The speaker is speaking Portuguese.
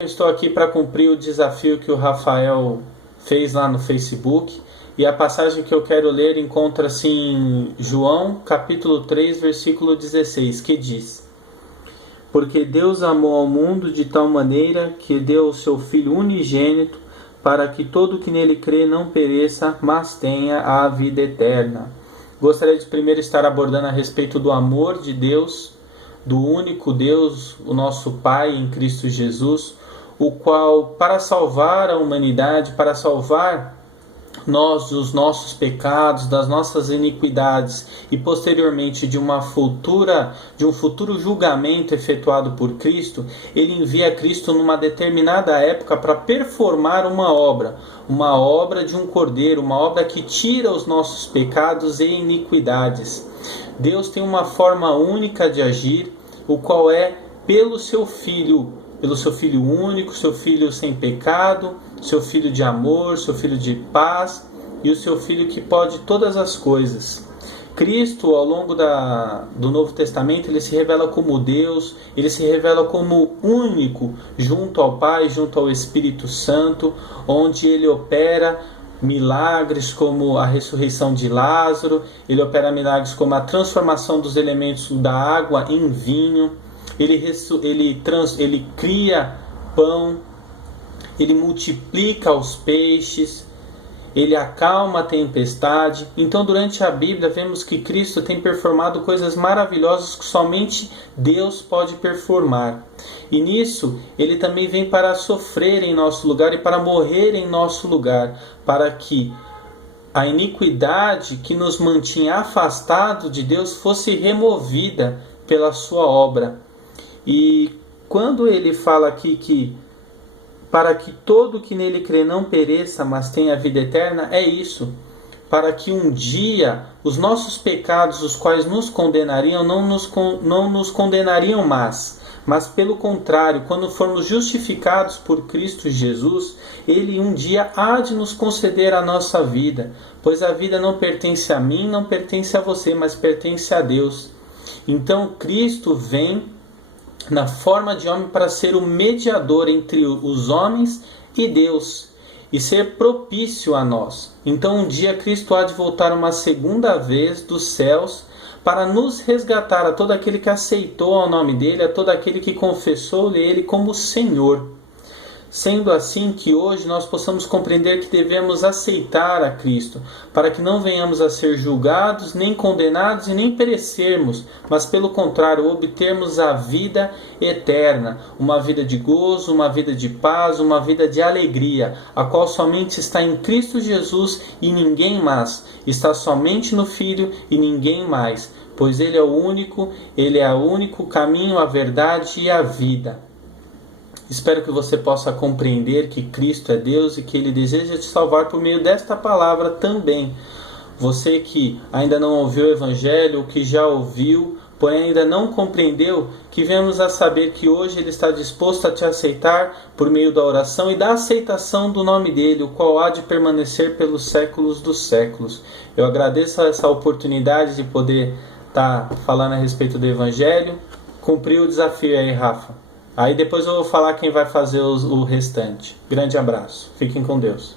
Eu estou aqui para cumprir o desafio que o Rafael fez lá no Facebook, e a passagem que eu quero ler encontra-se em João, capítulo 3, versículo 16, que diz: Porque Deus amou ao mundo de tal maneira que deu o seu Filho unigênito, para que todo que nele crê não pereça, mas tenha a vida eterna. Gostaria de primeiro estar abordando a respeito do amor de Deus, do único Deus, o nosso Pai em Cristo Jesus, o qual, para salvar a humanidade, para salvar nós dos nossos pecados, das nossas iniquidades e posteriormente de um futuro julgamento efetuado por Cristo, ele envia Cristo numa determinada época para performar uma obra de um cordeiro, uma obra que tira os nossos pecados e iniquidades. Deus tem uma forma única de agir, o qual é pelo seu Filho único, seu Filho sem pecado, seu Filho de amor, seu Filho de paz e o seu Filho que pode todas as coisas. Cristo, ao longo do Novo Testamento, ele se revela como Deus, ele se revela como único junto ao Pai, junto ao Espírito Santo, onde ele opera milagres como a ressurreição de Lázaro, ele opera milagres como a transformação dos elementos da água em vinho. Ele cria pão, ele multiplica os peixes, ele acalma a tempestade. Então, durante a Bíblia, vemos que Cristo tem performado coisas maravilhosas que somente Deus pode performar. E nisso, ele também vem para sofrer em nosso lugar e para morrer em nosso lugar, para que a iniquidade que nos mantinha afastados de Deus fosse removida pela sua obra. E quando ele fala aqui que para que todo que nele crê não pereça, mas tenha vida eterna, é isso. Para que um dia os nossos pecados, os quais nos condenariam, não nos condenariam mais. Mas pelo contrário, quando formos justificados por Cristo Jesus, ele um dia há de nos conceder a nossa vida. Pois a vida não pertence a mim, não pertence a você, mas pertence a Deus. Então Cristo vem na forma de homem para ser o mediador entre os homens e Deus e ser propício a nós. Então um dia Cristo há de voltar uma segunda vez dos céus para nos resgatar a todo aquele que aceitou ao nome dele, a todo aquele que confessou-lhe ele como Senhor. Sendo assim que hoje nós possamos compreender que devemos aceitar a Cristo, para que não venhamos a ser julgados, nem condenados e nem perecermos, mas pelo contrário, obtermos a vida eterna, uma vida de gozo, uma vida de paz, uma vida de alegria, a qual somente está em Cristo Jesus e ninguém mais, está somente no Filho e ninguém mais, pois ele é o único caminho, a verdade e a vida. Espero que você possa compreender que Cristo é Deus e que Ele deseja te salvar por meio desta palavra também. Você que ainda não ouviu o Evangelho, ou que já ouviu, porém ainda não compreendeu, que venhamos a saber que hoje Ele está disposto a te aceitar por meio da oração e da aceitação do nome dEle, o qual há de permanecer pelos séculos dos séculos. Eu agradeço essa oportunidade de poder estar falando a respeito do Evangelho. Cumpriu o desafio aí, Rafa. Aí depois eu vou falar quem vai fazer o restante. Grande abraço. Fiquem com Deus.